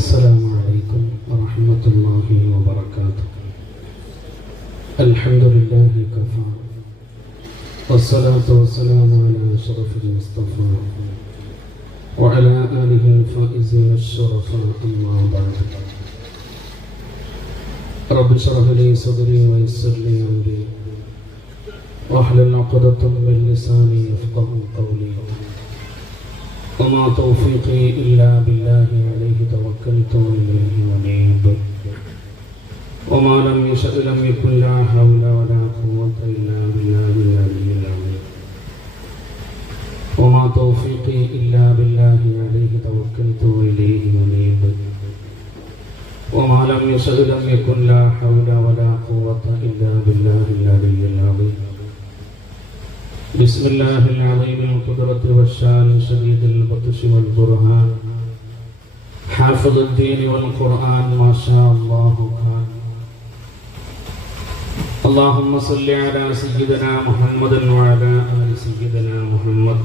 السلام عليكم ورحمة الله وبركاته. الحمد لله كفى. والصلاة والسلام على أشرف المصطفى. وعلى آله الفائزين الشرفاء أما بعد. رب اشرح لي صدري ويسر لي أمري. وأحلل عقدة من لساني يفقه قولي. وما توفيقي إلا بالله عليه توكلت وإليه ونيب وما لم يشأ لم يكن لا حول ولا قوة إلا بالله العلي العظيم. وما توفيقي إلا بالله عليه توكلت وإليه ونيب وما لم يشأ لم يكن لا حول ولا قوة إلا بالله العلي العظيم. بسم الله العظيم القدرة والشان شديد البطش والبرهان. حافظ الدين والقرآن ما شاء الله كان. اللهم صل على سيدنا محمد وعلى آل سيدنا محمد.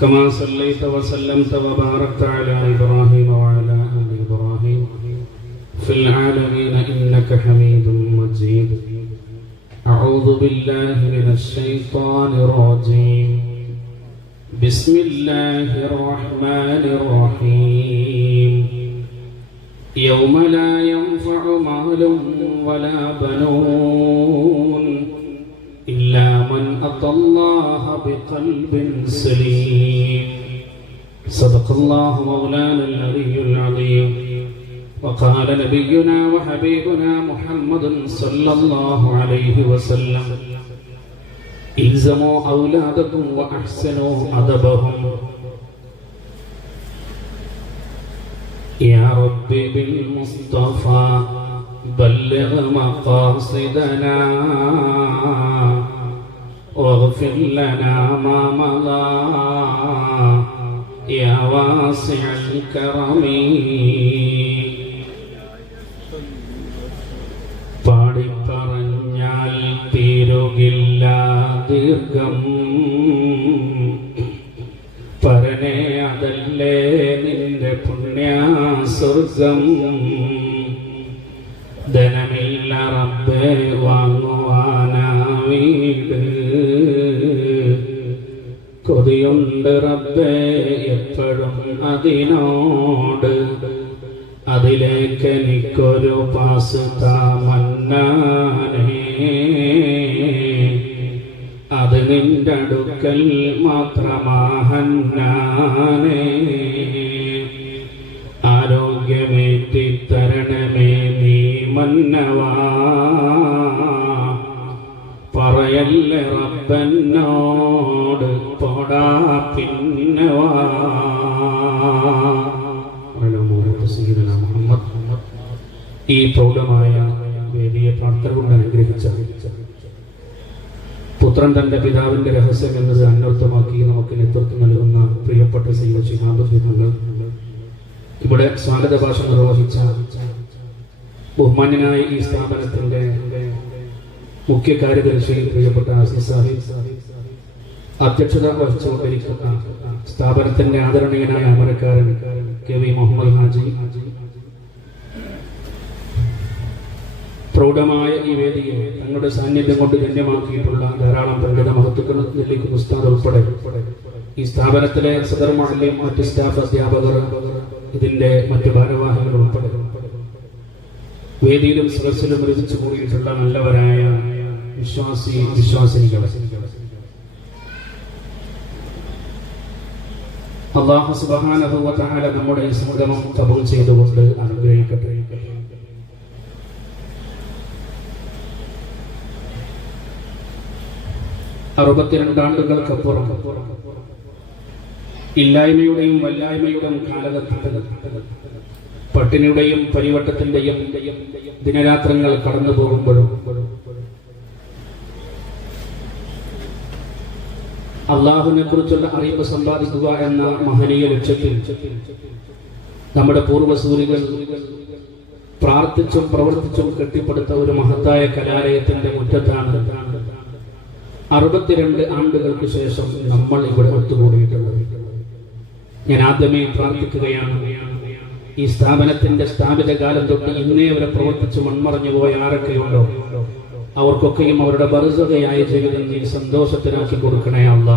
كما صليت وسلمت وباركت على إبراهيم وعلى آل إبراهيم. في العالمين إنك حميد مجيد. أعوذ بالله من الشيطان الرجيم. بسم الله الرحمن الرحيم. يوم لا ينفع مال ولا بنون إلا من أتى الله بقلب سليم. صدق الله مولانا العلي العظيم. وقال نبينا وحبيبنا محمد صلى الله عليه وسلم إلزموا أولادكم وأحسنوا أدبهم. يا رب بالمصطفى بلغ مقاصدنا واغفر لنا ما مضى. يا واسع الكرم. തീരുകില്ല ദീർഘം. പരനെ അതല്ലേ നിന്റെ പുണ്യസ്വർഗം. നിന്റെ അടുക്കൽ മാത്രമാഹന്നാനേ. ആരോഗ്യമേറ്റി തരണമേ നീ മന്നവാ. പറയല്ലേ റബ്ബനോട് പോടാ പിന്നവാ. ഈ പ്രൗഢമായ വേദിയെ പ്രാർത്ഥന കൊണ്ട് അനുഗ്രഹിച്ച പുത്രൻ തന്റെ പിതാവിന്റെ രഹസ്യം എന്നത് അന്വർത്ഥമാക്കി നമുക്ക് നേതൃത്വം നൽകുന്ന പ്രിയപ്പെട്ട സൈവ ശിഹാബുദ്ധിമങ്ങൾ ഇവിടെ സ്വാഗത ഭാഷ നിർവഹിച്ച ബഹുമാന്യനായ ഈ സ്ഥാപനത്തിന്റെ മുഖ്യ കാര്യദർശി പ്രിയപ്പെട്ട ആസിഫ് സാഹിബ്. അധ്യക്ഷത വഹിച്ചുകൊണ്ടിരിക്കുന്ന സ്ഥാപനത്തിന്റെ ആദരണീയനായ അമരക്കാരൻ കെ വി മുഹമ്മദ് ഹാജി. പ്രൗഢമായ ഈ വേദിയെ തങ്ങളുടെ സാന്നിധ്യം കൊണ്ട് ധന്യമാക്കിയിട്ടുള്ള ധാരാളം പങ്കിട മഹത്വക്കൾ നെല്ലിക്ക് ഉസ്താദ് ഉൾപ്പെടെ. ഈ സ്ഥാപനത്തിലെ സദർ മഹല്യം മറ്റ് സ്റ്റാഫ് അധ്യാപകർ ഇതിന്റെ മറ്റ് ഭാരവാഹികൾ ഉൾപ്പെടെ. വേദിയിലും സദസ്സിലും രചിച്ചു കൂടിയിട്ടുള്ള നല്ലവരായ വിശ്വാസി വിശ്വാസിനികൾ അള്ളാഹു സുബ്ഹാനഹു വ തആല നമ്മുടെ ഈ സംഗമം കബൂൽ ചെയ്തുകൊണ്ട് അനുഗ്രഹിക്കട്ടെ. അറുപത്തിരണ്ട് ആണ്ടുകൾക്കപ്പുറം ഇല്ലായ്മയുടെയും വല്ലായ്മയുടെയും കാലഘട്ടത്തിൽ പട്ടിണിയുടെയും പരിവട്ടത്തിന്റെയും ദിനരാത്രങ്ങൾ കടന്നു പോകുമ്പോഴും അള്ളാഹുവിനെ കുറിച്ചുള്ള അറിവ് സമ്പാദിക്കുക എന്ന മഹനീയ ലക്ഷ്യത്തിൽ നമ്മുടെ പൂർവസൂരികൾ പ്രാർത്ഥിച്ചും പ്രവർത്തിച്ചും കെട്ടിപ്പടുത്ത ഒരു മഹത്തായ കലാലയത്തിന്റെ മുറ്റത്താണ് അറുപത്തിരണ്ട് ആണ്ടുകൾക്ക് ശേഷം നമ്മൾ ഇവിടെ ഒത്തുകൂടിയിട്ടുള്ളത്. ഞാൻ ആദ്യമേ പ്രാർത്ഥിക്കുകയാണ്. ഈ സ്ഥാപനത്തിന്റെ സ്ഥാപിത കാലം തൊട്ട് ഇന്നേ വരെ പ്രവർത്തിച്ച് മൺമറഞ്ഞു പോയ ആരൊക്കെയുണ്ടോ അവർക്കൊക്കെയും അവരുടെ ബറുസതയായ ജീവിതം നീ സന്തോഷത്തിനാക്കി കൊടുക്കണേ അല്ല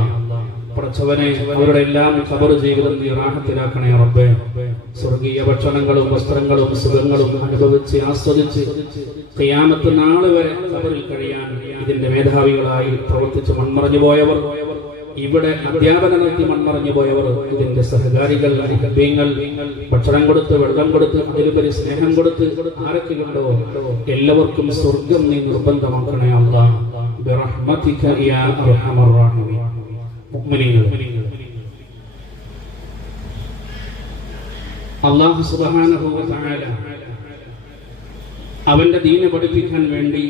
പടച്ചവനെ അവരുടെ എല്ലാം കബർ ജീവിതം നീ റാഹത്തിലാക്കണേ റബ്ബേ. സ്വർഗീയ ഭക്ഷണങ്ങളും വസ്ത്രങ്ങളും സുഖങ്ങളും അനുഭവിച്ച് ആസ്വദിച്ച് കയ്യാമത്ത് നാളെ വരെ കബറിൽ കഴിയാൻ ഇതിന്റെ മേധാവികളായി പ്രവർത്തിച്ച് മൺമറഞ്ഞു പോയവർ ഇവിടെ അധ്യാപന നൽകി മൺമറഞ്ഞു പോയവർ ഇതിന്റെ സഹകാരികൾ അരികബ്യങ്ങൾ ഭക്ഷണം കൊടുത്ത് വെള്ളം കൊടുത്ത് അതിലുപരി സ്നേഹം കൊടുത്ത് ആരൊക്കെ കണ്ടോ എല്ലാവർക്കും സ്വർഗം നീ നിർബന്ധമാക്കണേ അള്ളാഹ് ബിറഹ്മതിക യാ അർഹമർ റഹീമീൻ. വ തആല അവന്റെ ദീന പഠിപ്പിക്കാൻ വേണ്ടി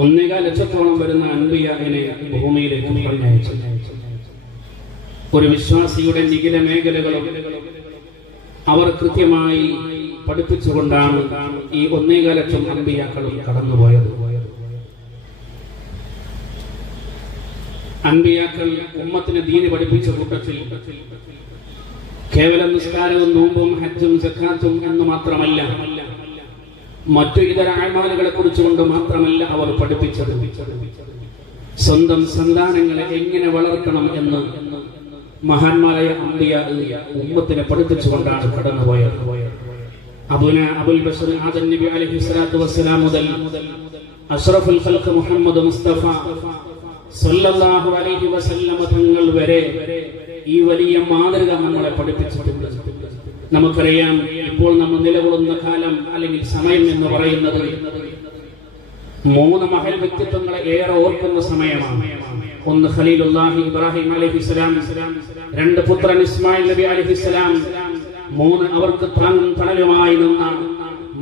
ഒന്നേകാൽ ലക്ഷത്തോളം വരുന്ന അൻപിയാവിനെ ഭൂമിയിലേക്ക് പറഞ്ഞയച്ചു. ഒരു വിശ്വാസിയുടെ നിഖില മേഖലകളും അവർ കൃത്യമായി പഠിപ്പിച്ചുകൊണ്ടാണ് ഈ ഒന്നേകാൽ ലക്ഷം അൻപിയാക്കളും കടന്നുപോയത്. അൻപിയാക്കൾ ഉമ്മത്തിന് ദീന് പഠിപ്പിച്ച കൂട്ടത്തിൽ കേവലം നിസ്കാരവും നോമ്പും ഹജ്ജും സക്കാത്തും എന്ന് മാത്രമല്ല മറ്റു ഇതര ആഴ്മാലുകളെ കുറിച്ചുകൊണ്ട് മാത്രമല്ല അവർ പഠിപ്പിച്ചത്. സ്വന്തം സന്താനങ്ങളെ എങ്ങനെ വളർത്തണം എന്ന് മഹാന്മാരായ അമ്പിയ ഉമ്മത്തിനെ പഠിപ്പിച്ചുകൊണ്ടാണ് കടന്നുപോയത് അബുന അബുൽ ബഷർ ആദൻ നബി അലൈഹി സ്വലാത്തു വസ്സലാം മുതൽ അഷ്റഫുൽ ഖൽഖ് മുഹമ്മദ് മുസ്തഫ സല്ലല്ലാഹു അലൈഹി വസല്ലമ തങ്ങൾ വരെ ഈ വലിയ മാതൃക നമ്മളെ പഠിപ്പിച്ചിട്ടുണ്ട്. നമുക്കറിയാം ഇപ്പോൾ നമ്മൾ നിലകൊള്ളുന്ന കാലം അല്ലെങ്കിൽ സമയം എന്ന് പറയുന്നത് മൂന്ന് മഹൽ വ്യക്തിത്വങ്ങളെ ഏറെ ഓർക്കുന്ന സമയമാണ്. ഒന്ന് ഖലീലുല്ലാഹി ഇബ്രാഹിം അലൈഹിസ്സലാം രണ്ട് പുത്രൻ ഇസ്മായിൽ നബി അലൈഹിസ്സലാം മൂന്ന് അവർക്ക് തണലുമായി നിന്ന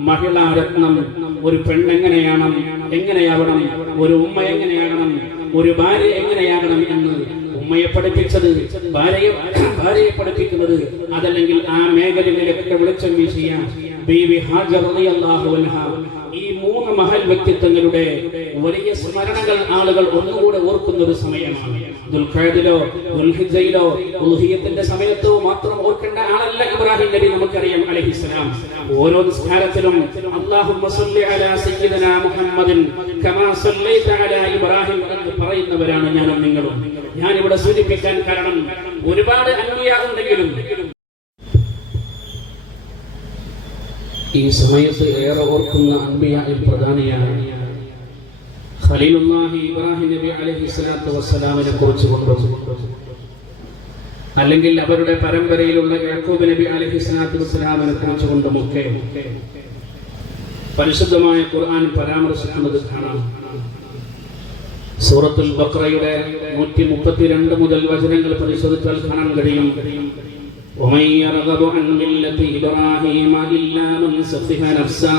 മഹിളാരത്നം. ഒരു പെണ്ണെങ്ങനെയാണ് എങ്ങനെയാവണം ഒരു ഉമ്മ എങ്ങനെയാകണം ഒരു ഭാര്യ എങ്ങനെയാകണം എന്ന് ഉമ്മയെ പഠിപ്പിച്ചത് ഭാര്യയെ ഭാര്യയെ പഠിപ്പിക്കുന്നത് അതല്ലെങ്കിൽ ആ മേഖലകളിലൊക്കെ വെളിച്ചം വീശിയ ബീവി ഹാജർ ഈ മൂന്ന് മഹൽ വ്യക്തിത്വങ്ങളുടെ വലിയ സ്മരണകൾ ആളുകൾ ഒന്നുകൂടെ ഓർക്കുന്ന ഒരു സമയമാണ്. ദുൽഖാദിലോ ദുൽഹിജയിലോ ദുൽഹിയത്തിന്റെ സമയത്തോ മാത്രം ഓർക്കേണ്ട ആളല്ല ഇബ്രാഹിം നബി നമുക്കറിയാം അലഹിസ്സലാം ഓരോ നിസ്കാരത്തിലും അല്ലാഹുമ്മ സല്ലി അലാ സയ്യിദനാ മുഹമ്മദിൻ കമാ സല്ലൈത അലാ ഇബ്രാഹിം എന്ന് പറയുന്നവരാണ് ഞാനും നിങ്ങളും. ഞാൻ ഇവിടെ സൂചിപ്പിക്കാൻ കാരണം ഒരുപാട് അന്വയാകുണ്ടെങ്കിലും ഈ സമയത്ത് ഏറെ ഓർക്കുന്ന അൻബിയായിൽ പ്രധാനിയാണ്. ഖലീലുല്ലാഹി ഇബ്രാഹിം നബി അലൈഹി സ്വലാത്തു വസ്സലാമിനെ കുറിച്ച് കൊണ്ടും അല്ലെങ്കിൽ അവരുടെ പരമ്പരയിലുള്ള യാക്കൂബ് നബി അലൈഹി സ്വലാത്തു വസ്സലാമിനെ കുറിച്ച് കൊണ്ടുമൊക്കെ പരിശുദ്ധമായ ഖുർആൻ പരാമർശിക്കുന്നത് കാണാം സൂറത്തുൽ ബക്രയുടെ നൂറ്റി മുപ്പത്തിരണ്ട് മുതൽ വചനങ്ങൾ പരിശോധിച്ചാൽ കാണാൻ കഴിയും ومن يرغب عن ملة إبراهيم إلا من سفه نفسه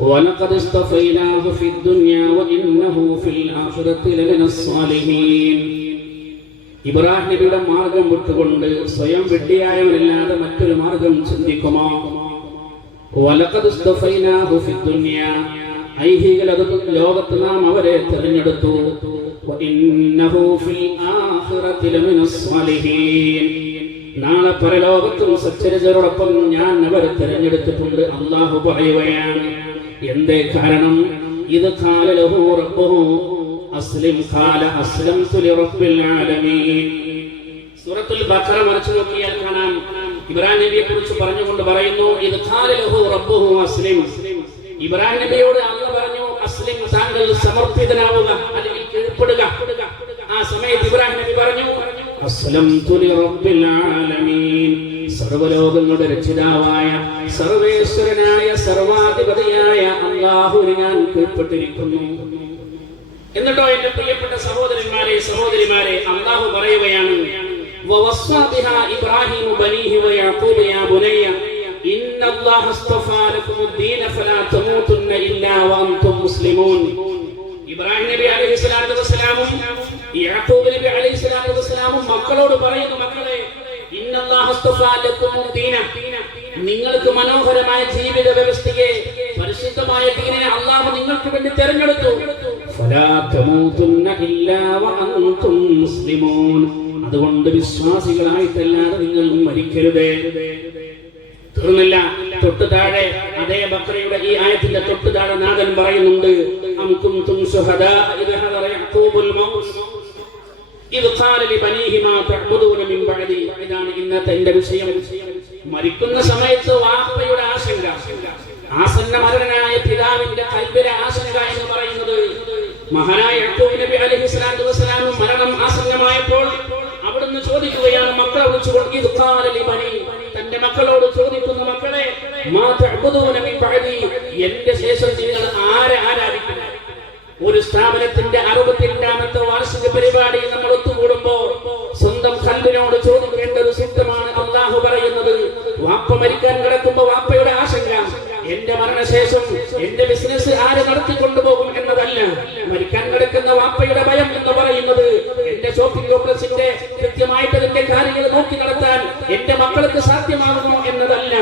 ولقد اصطفيناه في الدنيا وإنه في الآخرة لمن الصالحين ഇബ്രാഹിം നബിയുടെ മാർഗം വിട്ടുകൊണ്ട് സ്വയം വെട്ടിയായവനല്ലാതെ മറ്റൊരു മാർഗം ചിന്തിക്കുമോ വലഖദ് ഇസ്തഫൈനാഹു ഫിദ്ദുനിയ ഐഹികൾ അത് ലോകത്ത് നാം അവരെ തിരഞ്ഞെടുത്തു വഇന്നഹു ഫിൽ ആഖിറതി ലമിനസ് സ്വാലിഹീൻ നാളെ പരലോകത്തും സച്ചരിച്ചവരോടൊപ്പം ഞാൻ അവരെ തിരഞ്ഞെടുത്തിട്ടുണ്ട് അള്ളാഹു പറയുകയാണ് എന്തേ കാരണം? ഇത് റബ്ബഹു. അസ്ലിം ആലമീൻ. സൂറത്തുൽ ബഖറ ഇബ്രാഹിം നബിയെ കുറിച്ച് പറഞ്ഞുകൊണ്ട് പറയുന്നു ഇത് റബ്ബഹു അസ്ലിം. ഇബ്രാഹിം നബിയോട് അല്ല പറഞ്ഞു അസ്ലിം താങ്കൾ സമർപ്പിതനാവുക അല്ലെങ്കിൽ കീഴ്പ്പെടുക. ആ സമയത്ത് ഇബ്രാഹിം നബി പറഞ്ഞു സർവലോകങ്ങളുടെ രക്ഷിതാവായ സർവേശ്വരനായ സർവാധിപതിയായ അള്ളാഹുവിന് ഞാൻ കീഴ്പ്പെട്ടിരിക്കുന്നു എന്നിട്ടോ എന്റെ പ്രിയപ്പെട്ട സഹോദരന്മാരെ സഹോദരിമാരെ അള്ളാഹു പറയുകയാണ് ووصى بها إبراهيم بنيه ويعقوب يا بني إن الله اصطفى لكم الدين فلا تموتن إلا وأنتم مسلمون ഇബ്രാഹിം നബി അലൈഹി സ്വലാത്തു വസ്സലാമും യാക്കൂബ് നബി അലൈഹി സ്വലാത്തു വസ്സലാമും മക്കളോട് പറയുന്നു മക്കളെ നിങ്ങൾക്ക് മനോഹരമായ ജീവിത വ്യവസ്ഥയെ പരിശുദ്ധമായ ദീനെ അള്ളാഹു നിങ്ങൾക്ക് വേണ്ടി തെരഞ്ഞെടുത്തു. അതുകൊണ്ട് വിശ്വാസികളായിട്ടല്ലാതെ നിങ്ങൾ മരിക്കരുതേ. തീർന്നില്ല തൊട്ടു താഴെ അതേ ബക്രയുടെ ഈ ആയത്തിന്റെ തൊട്ട് താഴെ നാഥൻ പറയുന്നുണ്ട് ഇതാണ് ഇന്നത്തെ എന്റെ വിഷയം. മരിക്കുന്ന സമയത്ത് വാപ്പയുടെ ആശങ്ക. ആസന്ന മരണനായ പിതാവിന്റെ കൽബിലെ ആശങ്ക എന്ന് പറയുന്നത് മഹാനായ യാക്കൂബ് നബി അലൈഹി സ്വലാത്തു വസ്സലാം മരണം ആസന്നമായപ്പോൾ അവിടുന്ന് ചോദിക്കുകയാണ് മക്കളെ വിളിച്ചുകൊണ്ട് തന്റെ മക്കളോട് ചോദിക്കുന്ന മക്കളെ എന്റെ ശേഷം നിങ്ങൾ ആരെ ആരാധിക്കുന്നു? ഒരു സ്ഥാപനത്തിന്റെ അറുപത്തിരണ്ടാമത്തെ വാർഷിക പരിപാടി നമ്മൾ ഒത്തുകൂടുമ്പോ സ്വന്തം കല്ലിനോട് ചോദിക്കേണ്ട ഒരു സിദ്ധമാണ് അള്ളാഹു പറയുന്നത്. വാപ്പ മരിക്കാൻ കിടക്കുമ്പോ വാപ്പയുടെ ആശങ്ക എന്റെ മരണശേഷം എന്റെ ബിസിനസ് ആര് നടത്തിക്കൊണ്ടുപോകും എന്നതല്ല. കിടക്കുന്ന വാപ്പയുടെ ഭയം എന്ന് പറയുന്നത് എന്റെ ഷോപ്പിംഗ് കോംപ്ലക്സിന്റെ കൃത്യമായിട്ട് അതിന്റെ കാര്യങ്ങൾ നോക്കി നടത്താൻ എന്റെ മക്കൾക്ക് സാധ്യമാകുമോ എന്നതല്ല.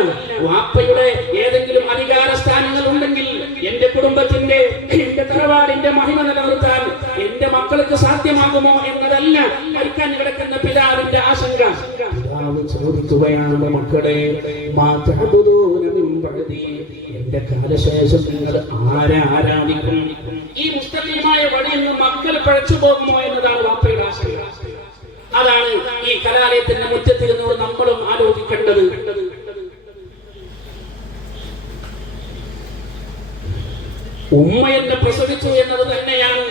വാപ്പയുടെ ഏതെങ്കിലും അധികാര സ്ഥാനങ്ങൾ ഉണ്ടെങ്കിൽ എന്റെ കുടുംബത്തിന്റെ എന്റെ തറവാടിന്റെ മഹിമ നിലനിർത്താൻ എന്റെ മക്കൾക്ക് സാധ്യമാകുമോ എന്നതല്ല മരിക്കാൻ കിടക്കുന്ന പിതാവിന്റെ ആശങ്ക. ചോദിക്കുകയാണ് മക്കളെ മാ തഅബുദൂന മിൻ ബഅദി. എന്റെ കാലശേഷം നിങ്ങൾ ആരെ ആരാധിക്കും? ഈ മുസ്തഖീമായ വഴിയിൽ നിന്ന് മക്കൾ പഴച്ചു പോകുമോ എന്നതാണ് വാപ്പയുടെ ആശയം. അതാണ് ഈ കലാലയത്തിന്റെ മുറ്റത്തിരുന്നത് നമ്മളും ആലോചിക്കേണ്ടത്. ഉമ്മ എന്നെ പ്രസവിച്ചു എന്നത് തന്നെയാണ്.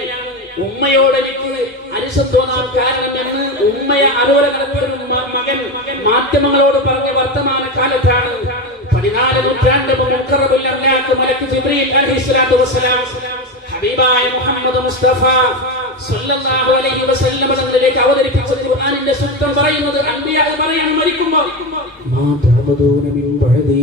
ഉമ്മയോട് എനിക്ക് അരിശം തോന്നാൻ കാരണം എന്ന് ഉമ്മയെ അലോലകടത്തൊരു മകൻ മാധ്യമങ്ങളോട് പറഞ്ഞ വർത്തമാന കാലത്താണ് പതിനാല് നൂറ്റാണ്ട് മുഖറബുൽ അല്ലാഹ് മലക്ക് ജിബ്രീൽ അലൈഹിസ്സലാത്തു വസ്സലാം ഹബീബായ മുഹമ്മദ് മുസ്തഫ സല്ലല്ലാഹു അലൈഹി വസല്ലം തങ്ങളിലേക്ക് അവതരിപ്പിച്ച ഖുർആനിന്റെ സൂക്തം പറയുന്നത് അൻബിയാ പറയാണ് മരിക്കുമ്പോൾ മാ മിൻ ബഅദി.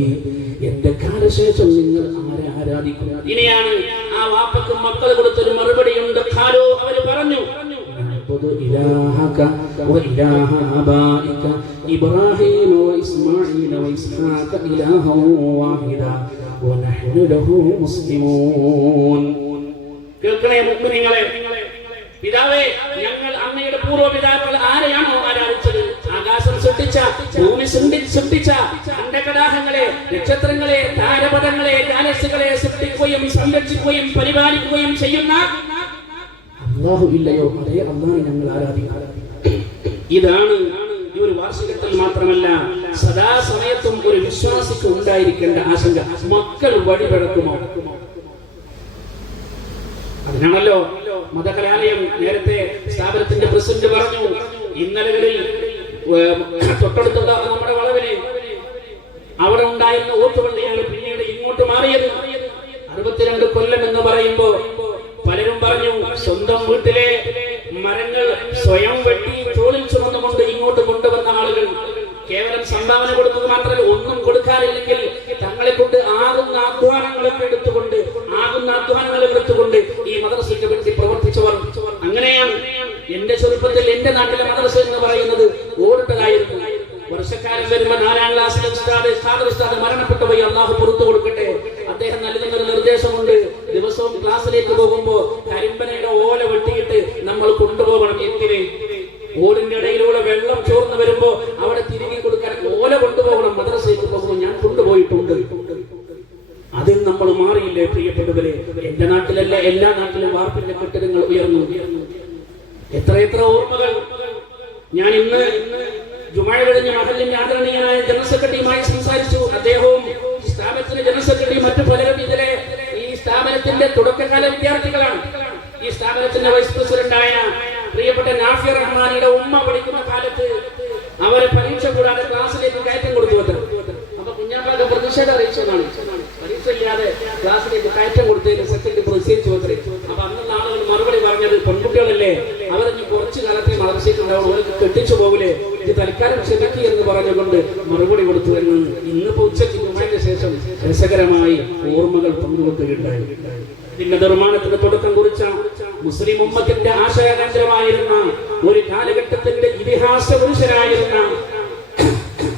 എന്റെ കാലശേഷം നിങ്ങൾ ആരെ ആരാധിക്കും? ഇനിയാണ് ആ വാപ്പക്കും മക്കൾ കൊടുത്തൊരു മറുപടിയുണ്ട്. ഖാലോ അവർ പറഞ്ഞു نعبد إلهك وإله آبائك إبراهيم وإسماعيل وإسحاق إلها واحدا ونحن له مسلمون കേൾക്കണേ മുഗ്മിനിങ്ങളെ പിതാവേ ഞങ്ങൾ അങ്ങയുടെ പൂർവ്വപിതാക്കൾ ആരെയാണോ ആരാധിച്ചത് ആകാശം സൃഷ്ടിച്ച ഭൂമി സൃഷ്ടി- സൃഷ്ടിച്ച അണ്ടകടാഹങ്ങളെ നക്ഷത്രങ്ങളെ താരപഥങ്ങളെ ഗാലക്സികളെ സൃഷ്ടിക്കുകയും സംരക്ഷിക്കുകയും പരിപാലിക്കുകയും ചെയ്യുന്ന അള്ളാഹു ഇല്ലയോ? അതേ അള്ളാഹ് ഞങ്ങൾ ആരാധിക്കാം. ഇതാണ് ഈ ഒരു വാർഷികത്തിൽ മാത്രമല്ല സദാസമയത്തും ഒരു വിശ്വാസിക്ക് ഉണ്ടായിരിക്കേണ്ട ആശങ്ക. മക്കൾ വഴിപഴക്കുമോ അതിനാണല്ലോ മതകലാലയം നേരത്തെ സ്ഥാപനത്തിന്റെ പ്രസിഡന്റ് പറഞ്ഞു ഇന്നലകളിൽ തൊട്ടടുത്തുള്ള നമ്മുടെ വളവിൽ അവിടെ ഉണ്ടായിരുന്ന ഓട്ടുവണ്ടിയാണ് പിന്നീട് ഇങ്ങോട്ട് മാറിയത്. അറുപത്തിരണ്ട് കൊല്ലം എന്ന് പറയുമ്പോ പലരും പറഞ്ഞു സ്വന്തം വീട്ടിലെ മരങ്ങൾ സ്വയം വെട്ടി തോളിൽ ചുമന്നുകൊണ്ട് ഇങ്ങോട്ട് കൊണ്ടുവന്ന ആളുകൾ കേവലം സംഭാവന കൊടുക്കുക മാത്രമല്ല ഒന്നും കൊടുക്കാറില്ലെങ്കിൽ തങ്ങളെ കൊണ്ട് ആകുന്ന അധ്വാനങ്ങളൊക്കെ എടുത്തുകൊണ്ട് ആകുന്ന അധ്വാനങ്ങൾ എടുത്തുകൊണ്ട് ഈ മദ്രസയ്ക്ക് വേണ്ടി പ്രവർത്തിച്ചവർ അങ്ങനെയാണ്. എന്റെ ചെറുപ്പത്തിൽ എന്റെ നാട്ടിലെ മദ്രസ എന്ന് പറയുന്നത് ഓടിട്ടതായിരുന്നു. വർഷക്കാലം വരുമ്പോൾ നാലാം ക്ലാസ്സിലെ ഉസ്താദ് ഖാദർ ഉസ്താദ് മരണപ്പെട്ടു പോയി അള്ളാഹു പുറത്തു കൊടുക്കട്ടെ. അദ്ദേഹം നൽകുന്ന ഒരു നിർദ്ദേശമുണ്ട്. ദിവസവും ക്ലാസ്സിലേക്ക് പോകുമ്പോൾ കരിമ്പനയുടെ പ്രിയപ്പെട്ട നാഫിയ റഹ്മാനിയുടെ ഉമ്മ പഠിക്കുന്ന കാലത്ത് അവരെ പരീക്ഷ കൂടാതെ ക്ലാസ്സിലേക്ക് കയറ്റം കൊടുത്തു അത്ര അപ്പൊ കുഞ്ഞാപ്പാക്ക് പ്രതിഷേധം അറിയിച്ചതാണ് പരീക്ഷ ഇല്ലാതെ ക്ലാസ്സിലേക്ക് കയറ്റം കൊടുത്തതിന് സെക്കൻഡ് പ്രതിഷേധിച്ചു അത്രേ അപ്പൊ അന്ന് ആളുകൾ മറുപടി പറഞ്ഞത് പെൺകുട്ടികളല്ലേ അവരഞ്ഞ് കുറച്ചു കാലത്തെ വളർച്ചയ്ക്കുണ്ടാവും അവർക്ക് കെട്ടിച്ചു പോകില്ലേ ഇത് തൽക്കാലം ക്ഷമിക്കുക എന്ന് പറഞ്ഞുകൊണ്ട് മറുപടി കൊടുത്തു എന്ന് ഇന്നിപ്പോ ഉച്ചയ്ക്ക് ജുമാന്റെ ശേഷം രസകരമായി ഓർമ്മകൾ പങ്കുവെക്കുകയുണ്ടായി. പിന്നെ നിർമ്മാണത്തിന് തുടക്കം കുറിച്ച മുസ്ലിം ഉമ്മത്തിന്റെ ആശയകേന്ദ്രമായിരുന്ന ഒരു കാലഘട്ടത്തിന്റെ ഇതിഹാസ പുരുഷനായിരുന്ന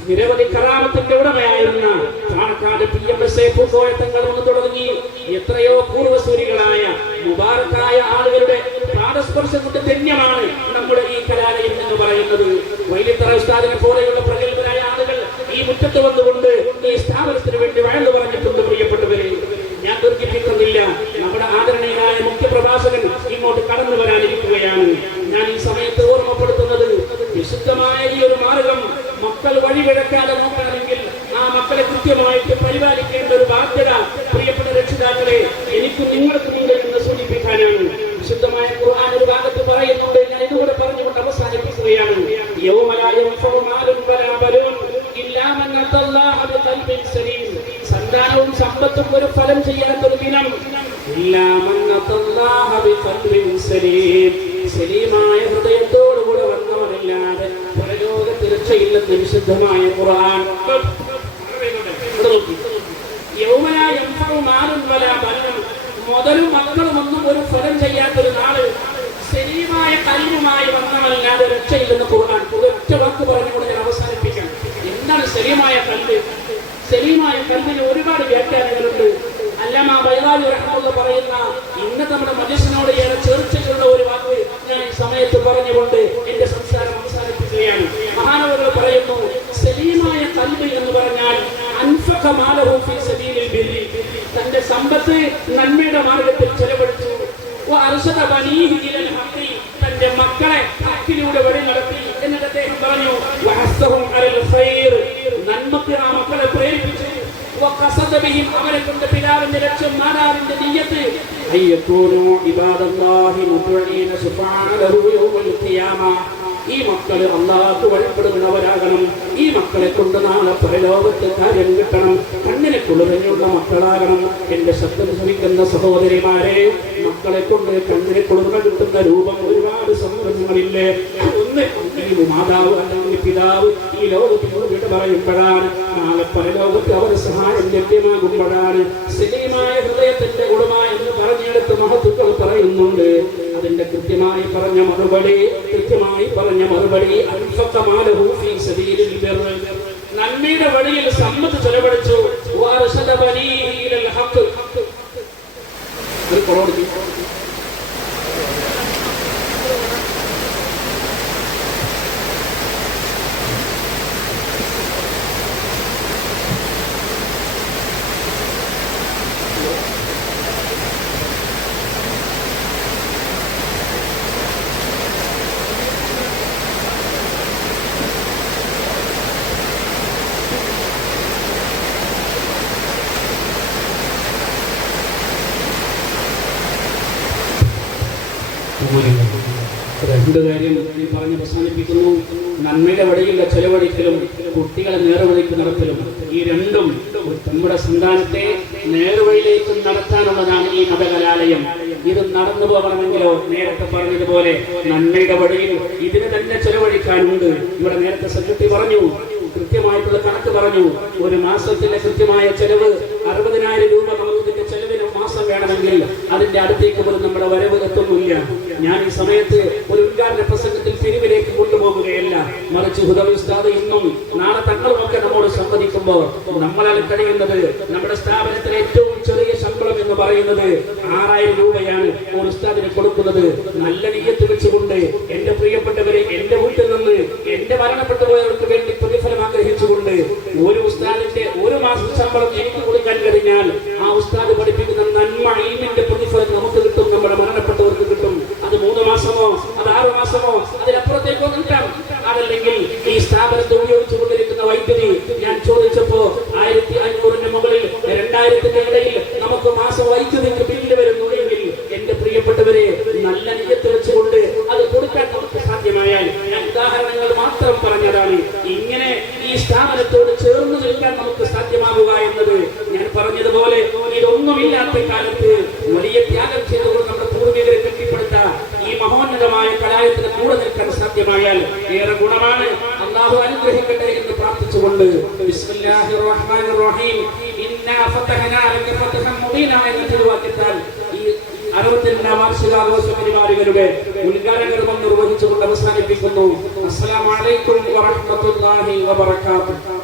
നിരവധി കറാമത്തിന്റെ ഉടമയായിരുന്ന Panakkad P M S A ഒന്ന് തുടങ്ങി എത്രയോ പൂർവസൂരികളായ മുബാറക്കായ ആളുകളുടെ പാദസ്പർശം കൊണ്ട് ധന്യമാണ് നമ്മുടെ ഈ കലാലയം എന്ന് പറയുന്നത്. വൈലിത്തറ ഉസ്താദിനെ പോലെയുള്ള പ്രഗത്ഭരായ ആളുകൾ ഈ മുറ്റത്ത് വന്നുകൊണ്ട് ഈ സ്ഥാപനം സ്ഥാപനത്തിന് വേണ്ടി വഴന്നു പറഞ്ഞിട്ടുണ്ട് പ്രിയപ്പെട്ടവരെ. ഞാൻ ദുർഘിപ്പിക്കുന്നില്ല നമ്മുടെ ആദരണീയനായ മുഖ്യപ്രഭാഷകൻ ഇങ്ങോട്ട് വരാനിരിക്കുകയാണ് ഞാൻ ഈ സമയത്ത് ഓർമ്മപ്പെടുത്തുന്നത് വിശുദ്ധമായ ഈ ഒരു മാർഗം മക്കൾ വഴിവിഴക്കാതെ നോക്കണമെങ്കിൽ ആ മക്കളെ കൃത്യമായിട്ട് പരിപാലിക്കേണ്ട ഒരു ബാധ്യത പ്രിയപ്പെട്ട രക്ഷിതാക്കളെ എനിക്ക് നിങ്ങൾക്ക് മുന്നിൽ എന്ന് സൂചിപ്പിക്കാനാണ്. വിശുദ്ധമായ ഖുർആൻ ഒരു ഭാഗത്ത് പറയുന്നുണ്ട്. ഞാൻ ഇതുകൂടെ പറഞ്ഞുകൊണ്ട് അവസാനിപ്പിക്കുകയാണ്. സന്താനവും സമ്പത്തും ഒരു ഫലം ചെയ്യാത്തൊരു ദിനം. സലീമായ ഹൃദയത്തോടുകൂടെ വന്നവനല്ലാതെ പരലോകത്ത് രക്ഷയില്ലെന്ന് വിശുദ്ധമായ ഖുർആൻ. മുതലും മക്കളും ഒന്നും ഒരു ഫലം ചെയ്യാത്തൊരു നാൾ സലീമായ കലിനുമായി വന്നവനല്ലാതെ രക്ഷയില്ലെന്ന് ഖുർആൻ. ഒറ്റ വാക്ക് പറഞ്ഞുകൊണ്ട് ഞാൻ അവസാനിപ്പിക്കാം. എന്താണ് ശരീരമായ കല്ല് ശരീരമായ കല്ലിന് ഒരുപാട് വ്യാഖ്യാനങ്ങളുണ്ട് അല്ലമ്മ ബൈതാലി റഹ്മുള്ള പറയുന്ന ഇന്നത്തെ നമ്മുടെ മനുഷ്യനോട് ഏറെ ചേർച്ചയുള്ള ഒരു വാക്ക് ഞാൻ ഈ സമയത്ത് പറഞ്ഞുകൊണ്ട് എന്റെ സംസാരം അവസാനിപ്പിക്കുകയാണ്. മഹാനവകൾ പറയുന്നു സലീമായ കൽബ് എന്ന് പറഞ്ഞാൽ തന്റെ സമ്പത്ത് നന്മയുടെ മാർഗത്തിൽ ചെലവഴിച്ചു. തന്റെ മക്കളെ ഹക്കിലൂടെ വഴി നടത്തി എന്നിട്ട് അദ്ദേഹം പറഞ്ഞു നന്മക്ക് ആ മക്കളെ പ്രേരിപ്പിച്ചു. അവരെ കൊണ്ട് പിതാവിന്റെ ലക്ഷ്യം മാതാവിന്റെ ഖിയാമ. ഈ മക്കൾ അള്ളാഹ്ക്ക് വഴിപ്പെടുന്നവരാകണം. ഈ മക്കളെ കൊണ്ട് നാളെ പരലോകത്ത് കാര്യം കിട്ടണം. കണ്ണിനെ കുളിരഞ്ഞുള്ള മക്കളാകണം. എന്റെ ശബ്ദം ശ്രമിക്കുന്ന സഹോദരിമാരെ മക്കളെ കൊണ്ട് കണ്ണിനെ കുളിർന്ന കിട്ടുന്ന രൂപം ഒരുപാട് സന്ദർഭങ്ങളില്ലേ ഒന്ന് മാതാവ് അല്ലെങ്കിൽ പിതാവ്. ഈ ലോകത്തിനോട് വിട പറയുമ്പോഴാണ് നാളെ പരലോകത്ത് അവർ സഹായം ലഭ്യമാകുമ്പോഴാണ് സലീമായ ഹൃദയത്തിന്റെ ഉടമ എന്ന് പറഞ്ഞെടുത്ത് മഹത്തുക്കൾ പറയുന്നുണ്ട്. അതിന്റെ കൃത്യമായി പറഞ്ഞ മറുപടി കൃത്യമായി പറഞ്ഞ മറുപടി അൻഫഖമാലഹു ഫീ സബീലിൽ ബിർർ. നന്മയുടെ വഴിയിൽ സമ്പത്ത് ചെലവഴിച്ചു. ഒരു ബനീഹി കോടതി രണ്ട് കാര്യം ഈ പറഞ്ഞ് അവസാനിപ്പിക്കുന്നു. നന്മയുടെ വഴിയുള്ള ചെലവഴിക്കലും കുട്ടികളെ നേർവഴിക്ക് നടത്തലും. ഈ രണ്ടും നമ്മുടെ സന്താനത്തെ നേർവഴിയിലേക്ക് നടത്താനുള്ളതാണ് ഈ മതകലാലയം. ഇത് നടന്നു പോകണമെങ്കിലോ? നേരത്തെ പറഞ്ഞതുപോലെ നന്മയുടെ വഴിയിൽ ഇതിന് തന്നെ ചെലവഴിക്കാനുണ്ട്. ഇവിടെ നേരത്തെ സെക്രട്ടറി പറഞ്ഞു. കൃത്യമായിട്ടുള്ള കണക്ക് പറഞ്ഞു. ഒരു മാസത്തിന്റെ കൃത്യമായ ചെലവ് അറുപതിനായിരം രൂപ നമുക്ക് വേണമെങ്കിൽ അതിന്റെ അടുത്തേക്ക് പോലും നമ്മുടെ വരവ് എത്തുന്നില്ല. ഞാൻ ഈ സമയത്ത് ഒരു ഉദ്ഘാടന പ്രസംഗത്തിൽ പിരിവിലേക്ക് കൊണ്ടുപോകുകയല്ല. മറിച്ച് ഹുദവിസ്താദ് ഇന്നും നാളെ തങ്ങളുമൊക്കെ നമ്മോട് സംവദിക്കുമ്പോൾ നമ്മളാൽ കഴിയുന്നത് നമ്മുടെ സ്ഥാപനത്തിലെ ഏറ്റവും എന്ന് പറയുന്നത് ആറായിരം രൂപയാണ് ഒരു ഉസ്താദിന് കൊടുക്കുന്നത്. നല്ല നീയത്ത് വെച്ചുകൊണ്ട് എന്റെ പ്രിയപ്പെട്ടവരെ എന്റെ വീട്ടിൽ നിന്ന് എന്റെ മരണപ്പെട്ടു പോയവർക്ക് വേണ്ടി പ്രതിഫലം ആഗ്രഹിച്ചുകൊണ്ട് ഒരു ഉസ്താദിന്റെ ഒരു മാസം ശമ്പളം എനിക്ക് കൊടുക്കാൻ കഴിഞ്ഞാൽ ആ ഉസ്താദ് പഠിപ്പിക്കുന്ന നന്മ ഇൽമിന്റെ പ്രതിഫലം നമുക്ക് കിട്ടും നമ്മുടെ മരണപ്പെട്ടവർക്ക് കിട്ടും അത് മൂന്ന് മാസമോ അത് ആറു മാസമോ അതിനപ്പുറത്തേക്കോ കിട്ടാം അതല്ലെങ്കിൽ ഈ സ്ഥാപനത്തെ ഉപയോഗിച്ചു കൊണ്ടിരിക്കുന്ന വൈദ്യുതി ഞാൻ ചോദിച്ചപ്പോ ആയിരത്തി അഞ്ഞൂറിന്റെ മുകളിൽ രണ്ടായിരത്തിന്റെ ഇടയിൽ നമുക്ക് മാസം വൈദ്യുതിക്ക് ബില്ല് വരുന്നുണ്ടെങ്കിൽ എന്റെ പ്രിയപ്പെട്ടവരെ നല്ല നിയത്ത് വെച്ചുകൊണ്ട് അത് കൊടുക്കാൻ നമുക്ക് സാധ്യമായാൽ ഞാൻ ഉദാഹരണങ്ങൾ മാത്രം പറഞ്ഞതാണ് ഇങ്ങനെ ഈ സ്ഥാപനത്തോട് ചേർന്ന് നിൽക്കാൻ നമുക്ക് സാധ്യമാകുക എന്നത് ഞാൻ പറഞ്ഞതുപോലെ ഇതൊന്നുമില്ലാത്ത കാലത്ത് വലിയ ത്യാഗം ചെയ്തുകൊണ്ട് നമ്മുടെ പൂർവികരെ കെട്ടിപ്പടുത്ത ഈ മഹോന്നതമായ കലായത്തിന് കൂടെ നിൽക്കാൻ സാധ്യമായാൽ ഏറെ ഗുണമാണ് അള്ളാഹു അനുഗ്രഹിക്കട്ടെ എന്ന് പ്രാർത്ഥിച്ചുകൊണ്ട് റഹ്മാനിർ റഹീം ഇന്നാ ഫതഹനാ ലക ഫതഹൻ മുബീന എന്ന തിരുവാക്യത്താൽ ഈ അറുപത്തിരണ്ടാം വാർഷികാഘോഷ പരിപാടികളുടെ ഉദ്ഘാടനം നിർവഹിച്ചുകൊണ്ട് അവസാനിപ്പിക്കുന്നു. അസ്സലാമു അലൈക്കും വറഹ്മത്തുള്ളാഹി വബറകാതുഹു.